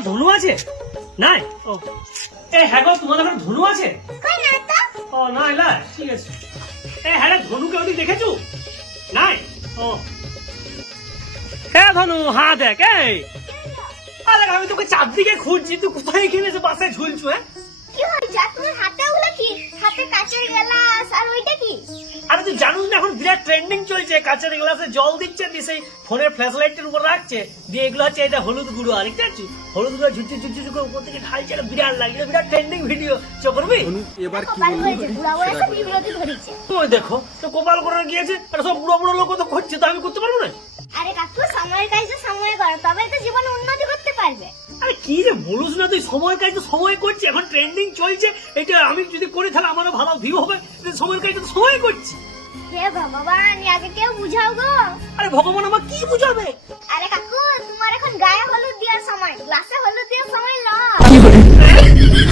ঘরে ধনু আছে? নাই? ও। এ হ্যাঁ গো তোমাদের ঘরে ধনু আছে? কই না তো? ও ঠিক আছে। এ হ্যাঁ ধনু কেউ দেখেছ? নাই? ও। হ্যাঁ ধনু হ্যাঁ দেখ এই। আরে আমি তোকে চারদিকে খুঁজছি তুই কোথায় কিনেছে বাসায় ঝুলছো হ্যাঁ? কি হয়েছে? তোমার হাতে ওগুলো কি? হাতে কাচের গ্লাস আর ওইটা কি? আরে তুই জানিস না এখন বিরাট ট্রেন্ডিং চলছে। কাঁচের গ্লাসে জল দিচ্ছে দিয়ে সেই ফোনের ফ্ল্যাশ লাইটের উপর রাখছে। দিয়ে এগুলো হচ্ছে এটা হলুদ গুঁড়ো আর দেখতে পাচ্ছিস হলুদ গুঁড়ো ঝুটঝু ঝুটঝু করে উপর থেকে ঢালছে এটা বিরাট লাগে। এটা বিরাট ট্রেন্ডিং ভিডিও চো করবি এবার কি বলব? দেখো তো কপাল করে গিয়েছে আর সব বুড়ো বুড়ো লোক তো করছে তো আমি করতে পারব না? আরে কাকু সময়ের কাজে সময় করো তবে তো জীবনে উন্নতি করতে পারবে। আরে কি রে বলুস না তুই সময় কাজ তো সময় করছি এখন ট্রেন্ডিং চলছে এটা আমি যদি করি তাহলে আমারও ভালো ভিউ হবে সময়ের কাজ তো সময় করছি। হে ভগবান আগে কেউ বুঝাও গো? আরে ভগবান আমাকে কি বুঝাবে? আরে কাকু তোমার এখন গায়ে হলুদ দেওয়ার সময় গ্লাসে হলুদ দেওয়ার সময় লও।